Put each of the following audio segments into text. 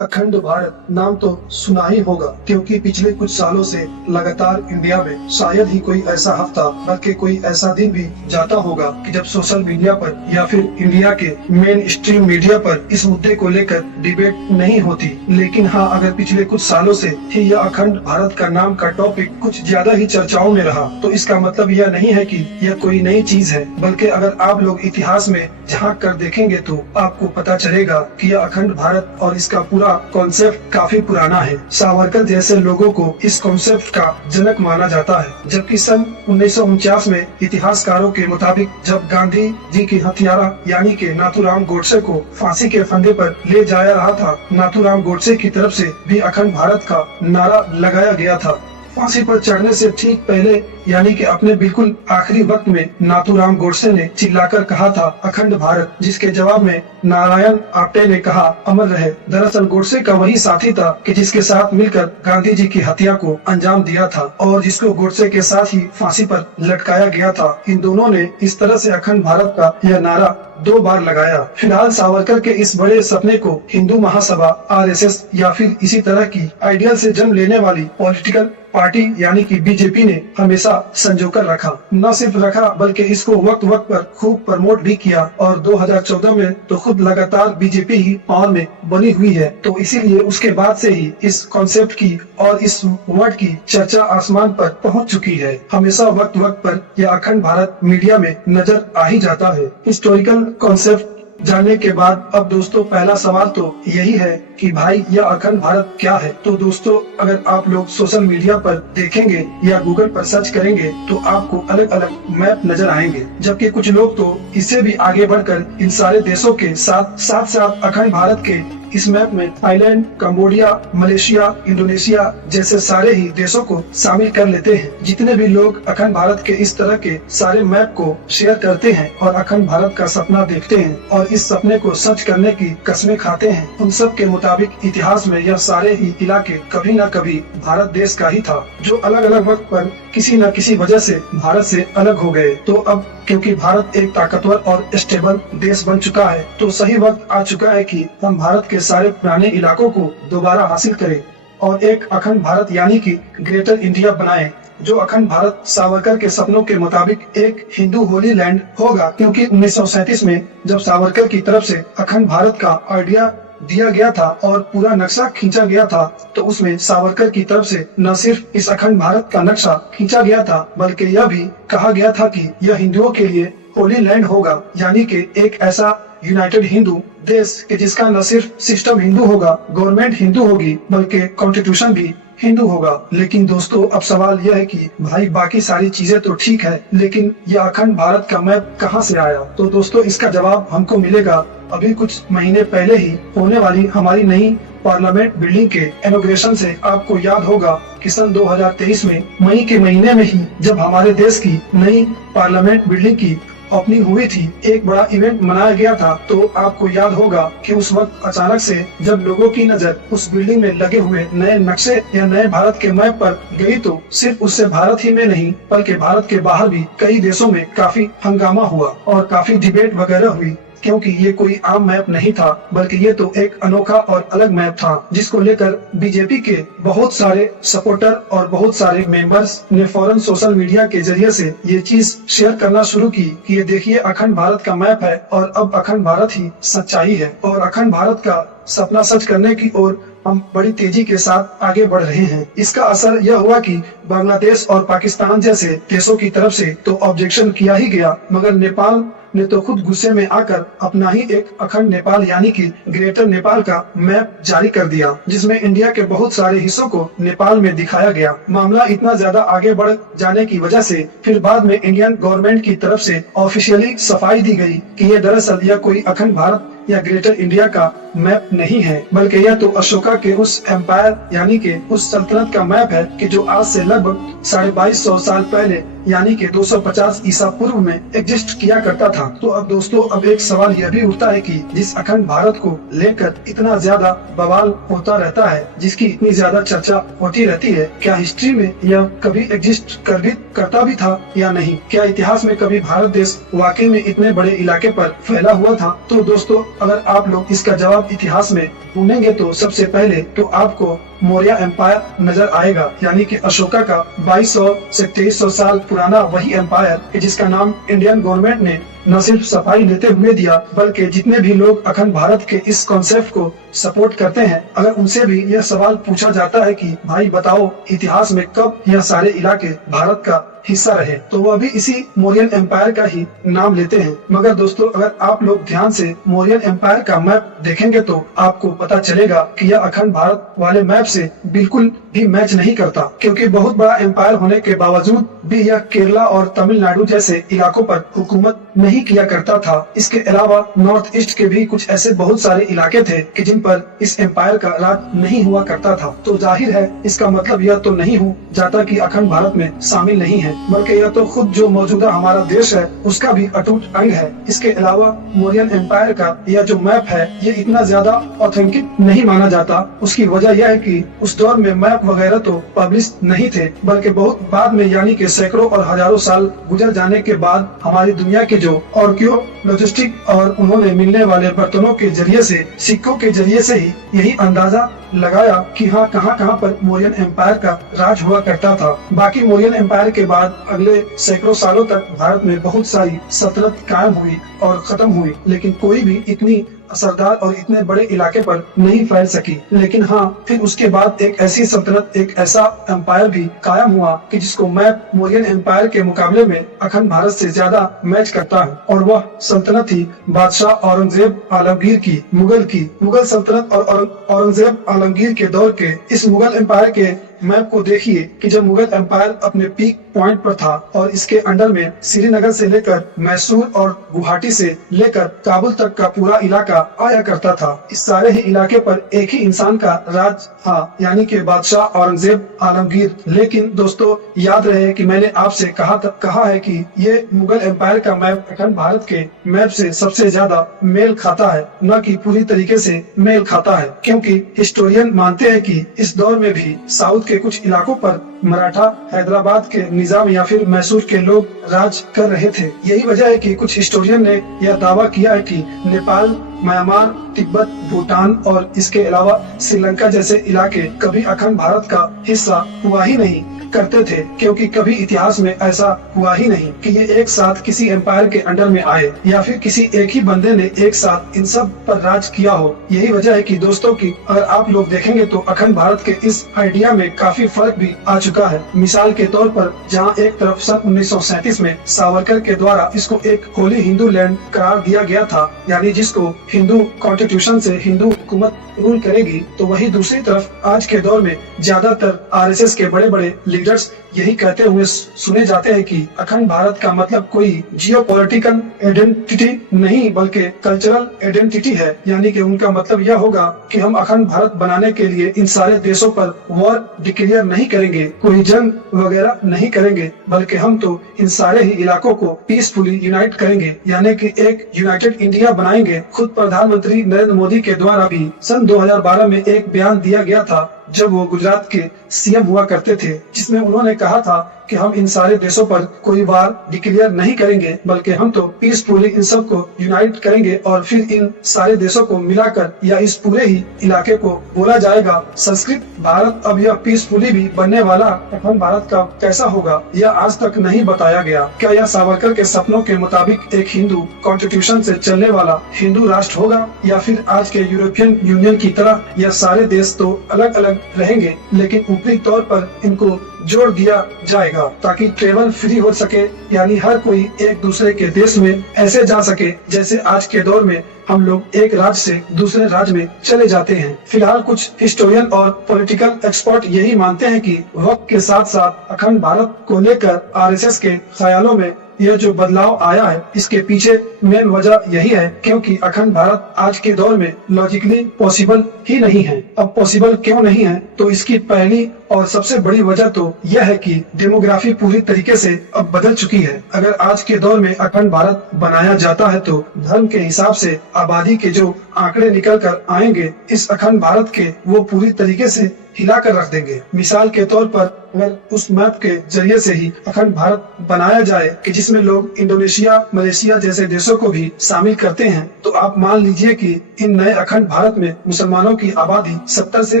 अखंड भारत नाम तो सुना ही होगा, क्योंकि पिछले कुछ सालों से लगातार इंडिया में शायद ही कोई ऐसा हफ्ता बल्कि कोई ऐसा दिन भी जाता होगा कि जब सोशल मीडिया पर या फिर इंडिया के मेन स्ट्रीम मीडिया पर इस मुद्दे को लेकर डिबेट नहीं होती। लेकिन हाँ, अगर पिछले कुछ सालों से ही यह अखंड भारत का नाम का टॉपिक कुछ ज्यादा ही चर्चाओं में रहा, तो इसका मतलब यह नहीं है कि यह कोई नई चीज है, बल्कि अगर आप लोग इतिहास में झांक कर देखेंगे तो आपको पता चलेगा कि यह अखंड भारत और इसका पूरा कॉन्सेप्ट काफी पुराना है। सावरकर जैसे लोगों को इस कॉन्सेप्ट का जनक माना जाता है, जबकि सन 1949 में इतिहासकारों के मुताबिक जब गांधी जी की हत्यारा यानी कि नाथूराम गोडसे को फांसी के फंदे पर ले जाया रहा था, नाथूराम गोडसे की तरफ से भी अखंड भारत का नारा लगाया गया था। फांसी पर चढ़ने से ठीक पहले यानी कि अपने बिल्कुल आखिरी वक्त में नाथूराम गोडसे ने चिल्लाकर कहा था अखंड भारत, जिसके जवाब में नारायण आप्टे ने कहा अमर रहे। दरअसल गोडसे का वही साथी था कि जिसके साथ मिलकर गांधी जी की हत्या को अंजाम दिया था और जिसको गोडसे के साथ ही फांसी पर लटकाया गया था। इन दोनों ने इस तरह से अखंड भारत का यह नारा 2 बार लगाया। फिलहाल सावरकर के इस बड़े सपने को हिंदू महासभा, आरएसएस या फिर इसी तरह की आइडियल से जन्म लेने वाली पॉलिटिकल पार्टी यानी कि बीजेपी ने हमेशा संजोकर रखा। न सिर्फ रखा बल्कि इसको वक्त वक्त पर खूब प्रमोट भी किया और 2014 में तो खुद लगातार बीजेपी ही पावर में बनी हुई है। तो इसीलिए उसके बाद से ही इस कॉन्सेप्ट की और इस वर्ड की चर्चा आसमान पर पहुंच चुकी है। हमेशा वक्त वक्त पर यह अखंड भारत मीडिया में नजर आ ही जाता है। हिस्टोरिकल कॉन्सेप्ट जानने के बाद अब दोस्तों पहला सवाल तो यही है कि भाई यह अखंड भारत क्या है। तो दोस्तों, अगर आप लोग सोशल मीडिया पर देखेंगे या गूगल पर सर्च करेंगे तो आपको अलग अलग मैप नजर आएंगे, जबकि कुछ लोग तो इससे भी आगे बढ़कर इन सारे देशों के साथ अखंड भारत के इस मैप में थाईलैंड, कंबोडिया, मलेशिया, इंडोनेशिया जैसे सारे ही देशों को शामिल कर लेते हैं। जितने भी लोग अखंड भारत के इस तरह के सारे मैप को शेयर करते हैं और अखंड भारत का सपना देखते हैं और इस सपने को सच करने की कसमें खाते हैं, उन सब के मुताबिक इतिहास में यह सारे ही इलाके कभी न कभी भारत देश का ही था, जो अलग अलग वक्त पर किसी न किसी वजह से भारत से अलग हो गए। तो अब क्योंकि भारत एक ताकतवर और स्टेबल देश बन चुका है, तो सही वक्त आ चुका है कि हम भारत के सारे पुराने इलाकों को दोबारा हासिल करें और एक अखंड भारत यानी कि ग्रेटर इंडिया बनाएं, जो अखंड भारत सावरकर के सपनों के मुताबिक एक हिंदू होली लैंड होगा। क्योंकि 1937 में जब सावरकर की तरफ से अखंड भारत का आइडिया दिया गया था और पूरा नक्शा खींचा गया था, तो उसमें सावरकर की तरफ से न सिर्फ इस अखंड भारत का नक्शा खींचा गया था, बल्कि यह भी कहा गया था कि यह हिंदुओं के लिए होली लैंड होगा, यानी कि एक ऐसा यूनाइटेड हिंदू देश कि जिसका न सिर्फ सिस्टम हिंदू होगा, गवर्नमेंट हिंदू होगी, बल्कि कॉन्स्टिट्यूशन भी हिंदू होगा। लेकिन दोस्तों, अब सवाल यह है कि भाई बाकी सारी चीजें तो ठीक है, लेकिन यह अखंड भारत का मैप कहां से आया? तो दोस्तों, इसका जवाब हमको मिलेगा अभी कुछ महीने पहले ही होने वाली हमारी नई पार्लियामेंट बिल्डिंग के इनॉग्रेशन से। आपको याद होगा कि सन 2023 में मई के महीने में ही जब हमारे देश की नई पार्लियामेंट बिल्डिंग की ओपनिंग हुई थी, एक बड़ा इवेंट मनाया गया था। तो आपको याद होगा कि उस वक्त अचानक से जब लोगों की नजर उस बिल्डिंग में लगे हुए नए नक्शे या नए भारत के मैप पर गई, तो सिर्फ उससे भारत ही में नहीं बल्कि भारत के बाहर भी कई देशों में काफी हंगामा हुआ और काफी डिबेट वगैरह हुई, क्योंकि ये कोई आम मैप नहीं था, बल्कि ये तो एक अनोखा और अलग मैप था, जिसको लेकर बीजेपी के बहुत सारे सपोर्टर और बहुत सारे मेंबर्स ने फौरन सोशल मीडिया के जरिए से ये चीज शेयर करना शुरू की कि ये देखिए अखंड भारत का मैप है और अब अखंड भारत ही सच्चाई है और अखंड भारत का सपना सच करने की ओर हम बड़ी तेजी के साथ आगे बढ़ रहे हैं। इसका असर यह हुआ कि बांग्लादेश और पाकिस्तान जैसे देशों की तरफ से तो ऑब्जेक्शन किया ही गया, मगर नेपाल ने तो खुद गुस्से में आकर अपना ही एक अखंड नेपाल यानी कि ग्रेटर नेपाल का मैप जारी कर दिया, जिसमें इंडिया के बहुत सारे हिस्सों को नेपाल में दिखाया गया। मामला इतना ज्यादा आगे बढ़ जाने की वजह से फिर बाद में इंडियन गवर्नमेंट की तरफ से ऑफिशियली सफाई दी गई कि ये दरअसल यह कोई अखंड भारत या ग्रेटर इंडिया का मैप नहीं है, बल्कि यह तो अशोका के उस एम्पायर यानी कि उस सल्तनत का मैप है कि जो आज से लगभग 2250 साल पहले यानी कि 250 ईसा पूर्व में एग्जिस्ट किया करता था। तो अब दोस्तों, अब एक सवाल यह भी उठता है कि जिस अखंड भारत को लेकर इतना ज्यादा बवाल होता रहता है, जिसकी इतनी ज्यादा चर्चा होती रहती है, क्या हिस्ट्री में यह कभी एग्जिस्ट करता भी था या नहीं? क्या इतिहास में कभी भारत देश वाकई में इतने बड़े इलाके पर फैला हुआ था? तो दोस्तों, अगर आप लोग इसका जवाब इतिहास में ढूंढेंगे तो सबसे पहले तो आपको मौर्य एम्पायर नजर आएगा, यानी कि अशोका का 2200 से 2300 साल पुराना वही एम्पायर जिसका नाम इंडियन गवर्नमेंट ने न सिर्फ सफाई लेते हुए दिया, बल्कि जितने भी लोग अखंड भारत के इस कॉन्सेप्ट को सपोर्ट करते हैं, अगर उनसे भी यह सवाल पूछा जाता है कि भाई बताओ इतिहास में कब यह सारे इलाके भारत का हिस्सा रहे, तो वह भी इसी मौर्यन एम्पायर का ही नाम लेते हैं। मगर दोस्तों, अगर आप लोग ध्यान से मौर्यन एम्पायर का मैप देखेंगे तो आपको पता चलेगा कि यह अखंड भारत वाले मैप से बिल्कुल भी मैच नहीं करता, क्योंकि बहुत बड़ा एम्पायर होने के बावजूद भी यह केरला और तमिलनाडु जैसे इलाकों पर हुकूमत नहीं किया करता था। इसके अलावा नॉर्थ ईस्ट के भी कुछ ऐसे बहुत सारे इलाके थे कि जिन पर इस एम्पायर का राज नहीं हुआ करता था। तो जाहिर है इसका मतलब यह तो नहीं हो जाता कि अखंड भारत में शामिल नहीं है, बल्कि यह तो खुद जो मौजूदा हमारा देश है उसका भी अटूट अंग है। इसके अलावा मौर्यन एम्पायर का यह जो मैप है ये इतना ज्यादा ऑथेंटिक नहीं माना जाता। उसकी वजह यह है कि उस दौर में मैप वगैरह तो पब्लिश नहीं थे, बल्कि बहुत बाद में, यानी कि सैकड़ों और हजारों साल गुजर जाने के बाद हमारी दुनिया के जो आर्कियोलॉजिस्ट और उन्होंने मिलने वाले बर्तनों के जरिए से, सिक्कों के जरिए से ही यही अंदाजा लगाया कि हाँ कहाँ पर मौर्यन एम्पायर का राज हुआ करता था। बाकी मौर्यन एम्पायर के बाद अगले सैकड़ों सालों तक भारत में बहुत सारी सल्तनत कायम हुई और खत्म हुई, लेकिन कोई भी इतनी असरदार और इतने बड़े इलाके पर नहीं फैल सकी। लेकिन हाँ, फिर उसके बाद एक ऐसी सल्तनत, एक ऐसा एम्पायर भी कायम हुआ कि जिसको मैप मौर्यन एम्पायर के मुकाबले में अखंड भारत से ज्यादा मैच करता है, और वह सल्तनत थी बादशाह औरंगजेब आलमगीर की, मुगल सल्तनत। और औरंगजेब आलमगीर के दौर के इस मुगल एम्पायर के मैप को देखिए कि जब मुगल एम्पायर अपने पीक पॉइंट पर था और इसके अंडर में श्रीनगर से लेकर मैसूर और गुवाहाटी से लेकर काबुल तक का पूरा इलाका आया करता था। इस सारे ही इलाके पर एक ही इंसान का राज था, यानी कि बादशाह औरंगजेब आलमगीर। लेकिन दोस्तों याद रहे कि मैंने आपसे कहा है कि ये मुगल एम्पायर का मैप अखंड भारत के मैप से सबसे ज्यादा मेल खाता है, न कि पूरी तरीके से मेल खाता है, क्योंकि हिस्टोरियन मानते हैं कि इस दौर में भी साउथ के कुछ इलाकों पर मराठा, हैदराबाद के निजाम या फिर मैसूर के लोग राज कर रहे थे। यही वजह है कि कुछ हिस्टोरियन ने यह दावा किया है कि नेपाल, म्यांमार, तिब्बत, भूटान और इसके अलावा श्रीलंका जैसे इलाके कभी अखंड भारत का हिस्सा हुआ ही नहीं करते थे, क्योंकि कभी इतिहास में ऐसा हुआ ही नहीं कि ये एक साथ किसी एम्पायर के अंडर में आए या फिर किसी एक ही बंदे ने एक साथ इन सब पर राज किया हो। यही वजह है कि दोस्तों की अगर आप लोग देखेंगे तो अखंड भारत के इस आइडिया में काफी फर्क भी आ चुका है। मिसाल के तौर पर जहाँ एक तरफ सन 1937 में सावरकर के द्वारा इसको एक होली हिंदू लैंड करार दिया गया था, यानी जिसको हिंदू कॉन्स्टिट्यूशन से हिंदू हुकूमत रूल करेगी, तो वही दूसरी तरफ आज के दौर में ज्यादातर आरएसएस के बड़े लीडर्स यही कहते हुए सुने जाते हैं कि अखंड भारत का मतलब कोई जियोपॉलिटिकल आइडेंटिटी नहीं बल्कि कल्चरल आइडेंटिटी है। यानी कि उनका मतलब यह होगा कि हम अखंड भारत बनाने के लिए इन सारे देशों पर वॉर डिक्लेयर नहीं करेंगे, कोई जंग वगैरह नहीं करेंगे, बल्कि हम तो इन सारे ही इलाकों को पीसफुली यूनाइट करेंगे, यानी कि एक यूनाइटेड इंडिया बनाएंगे। खुद प्रधानमंत्री नरेंद्र मोदी के द्वारा भी सन 2012 में एक बयान दिया गया था जब वो गुजरात के सीएम हुआ करते थे, जिसमें उन्होंने कहा था कि हम इन सारे देशों पर कोई वार डिक्लेयर नहीं करेंगे, बल्कि हम तो पीसफुली इन सब को यूनाइट करेंगे और फिर इन सारे देशों को मिलाकर या इस पूरे ही इलाके को बोला जाएगा संस्कृत भारत। अब यह पीसफुली भी बनने वाला अखंड भारत का कैसा होगा यह आज तक नहीं बताया गया। क्या यह सावरकर के सपनों के मुताबिक एक हिंदू कॉन्स्टिट्यूशन से चलने वाला हिंदू राष्ट्र होगा, या फिर आज के यूरोपियन यूनियन की तरह यह सारे देश तो अलग अलग रहेंगे लेकिन ऊपरी तौर पर इनको जोड़ दिया जाएगा ताकि ट्रेवल फ्री हो सके, यानी हर कोई एक दूसरे के देश में ऐसे जा सके जैसे आज के दौर में हम लोग एक राज्य से दूसरे राज्य में चले जाते हैं। फिलहाल कुछ हिस्टोरियन और पॉलिटिकल एक्सपर्ट यही मानते हैं कि वक्त के साथ साथ अखंड भारत को लेकर आरएसएस के ख्यालों में यह जो बदलाव आया है, इसके पीछे मेन वजह यही है क्योंकि अखंड भारत आज के दौर में लॉजिकली पॉसिबल ही नहीं है। अब पॉसिबल क्यों नहीं है, तो इसकी पहली और सबसे बड़ी वजह तो यह है कि डेमोग्राफी पूरी तरीके से अब बदल चुकी है। अगर आज के दौर में अखंड भारत बनाया जाता है तो धर्म के हिसाब से आबादी के जो आंकड़े निकल कर आएंगे, इस अखंड भारत के वो पूरी तरीके से हिला कर रख देंगे। मिसाल के तौर पर अगर उस मैप के जरिए से ही अखंड भारत बनाया जाए कि जिसमें लोग इंडोनेशिया, मलेशिया जैसे देशों को भी शामिल करते हैं, तो आप मान लीजिए कि इन नए अखंड भारत में मुसलमानों की आबादी 70 से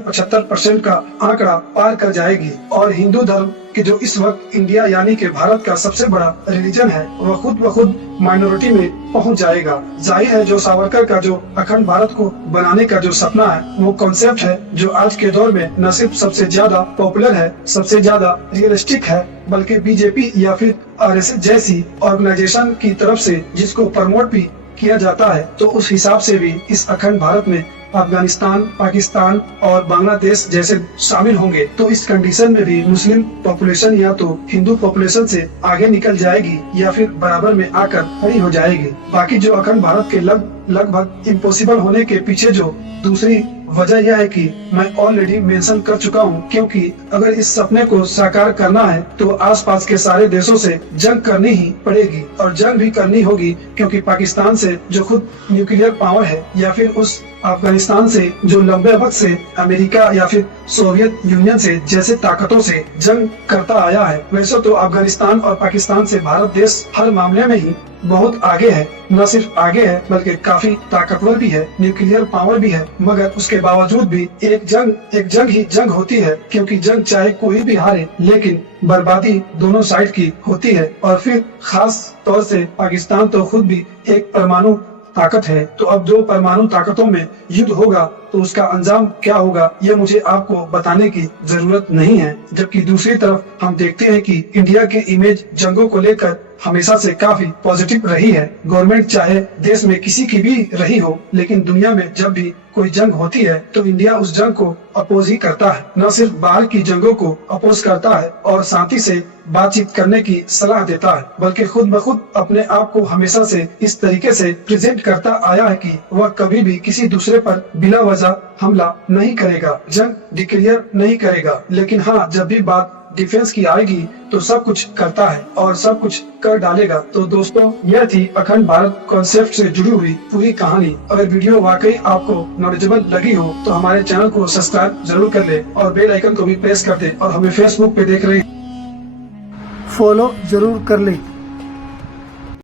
75% का आंकड़ा पार कर जाएगी और हिंदू धर्म कि जो इस वक्त इंडिया यानी कि भारत का सबसे बड़ा रिलीजन है, वह खुद ब खुद माइनॉरिटी में पहुंच जाएगा। जाहिर है जो सावरकर का जो अखंड भारत को बनाने का जो सपना है, वो कॉन्सेप्ट है जो आज के दौर में न सिर्फ सबसे ज्यादा पॉपुलर है, सबसे ज्यादा रियलिस्टिक है, बल्कि बीजेपी या फिर आरएसएस जैसी ऑर्गेनाइजेशन की तरफ से जिसको प्रमोट भी किया जाता है, तो उस हिसाब से भी इस अखंड भारत में अफगानिस्तान, पाकिस्तान और बांग्लादेश जैसे शामिल होंगे। तो इस कंडीशन में भी मुस्लिम पॉपुलेशन या तो हिंदू पॉपुलेशन से आगे निकल जाएगी या फिर बराबर में आकर खड़ी हो जाएगी। बाकी जो अखंड भारत के लगभग इम्पॉसिबल होने के पीछे जो दूसरी वजह यह है कि मैं ऑलरेडी मेंशन कर चुका हूं, क्योंकि अगर इस सपने को साकार करना है तो आसपास के सारे देशों से जंग करनी ही पड़ेगी और जंग भी करनी होगी, क्योंकि पाकिस्तान से जो खुद न्यूक्लियर पावर है या फिर उस अफगानिस्तान से जो लंबे वक्त से अमेरिका या फिर सोवियत यूनियन से जैसे ताकतों से जंग करता आया है, वैसे तो अफगानिस्तान और पाकिस्तान से भारत देश हर मामले में ही बहुत आगे है। न सिर्फ आगे है बल्कि काफी ताकतवर भी है, न्यूक्लियर पावर भी है, मगर उसके बावजूद भी एक जंग ही जंग होती है, क्योंकि जंग चाहे कोई भी हारे लेकिन बर्बादी दोनों साइड की होती है। और फिर खास तौर से पाकिस्तान तो खुद भी एक परमाणु ताकत है, तो अब जो परमाणु ताकतों में युद्ध होगा तो उसका अंजाम क्या होगा ये मुझे आपको बताने की जरूरत नहीं है। जबकि दूसरी तरफ हम देखते हैं कि इंडिया की इमेज जंगों को लेकर हमेशा से काफी पॉजिटिव रही है। गवर्नमेंट चाहे देश में किसी की भी रही हो, लेकिन दुनिया में जब भी कोई जंग होती है तो इंडिया उस जंग को अपोज ही करता है, न सिर्फ बाहर की जंगों को अपोज करता है और शांति से बातचीत करने की सलाह देता है, बल्कि खुद ब खुद अपने आप को हमेशा से इस तरीके से प्रेजेंट करता आया है कि वह कभी भी किसी दूसरे पर बिना वजह हमला नहीं करेगा, जंग डिक्लेयर नहीं करेगा। लेकिन हाँ, जब भी बात डिफेंस की आएगी तो सब कुछ करता है और सब कुछ कर डालेगा। तो दोस्तों, यह थी अखंड भारत कॉन्सेप्ट से जुड़ी हुई पूरी कहानी। अगर वीडियो वाकई आपको नॉलेजेबल लगी हो तो हमारे चैनल को सब्सक्राइब जरूर कर ले और बेल आइकन को भी प्रेस कर दे और हमें फेसबुक पे देख रहे फॉलो जरूर कर ले।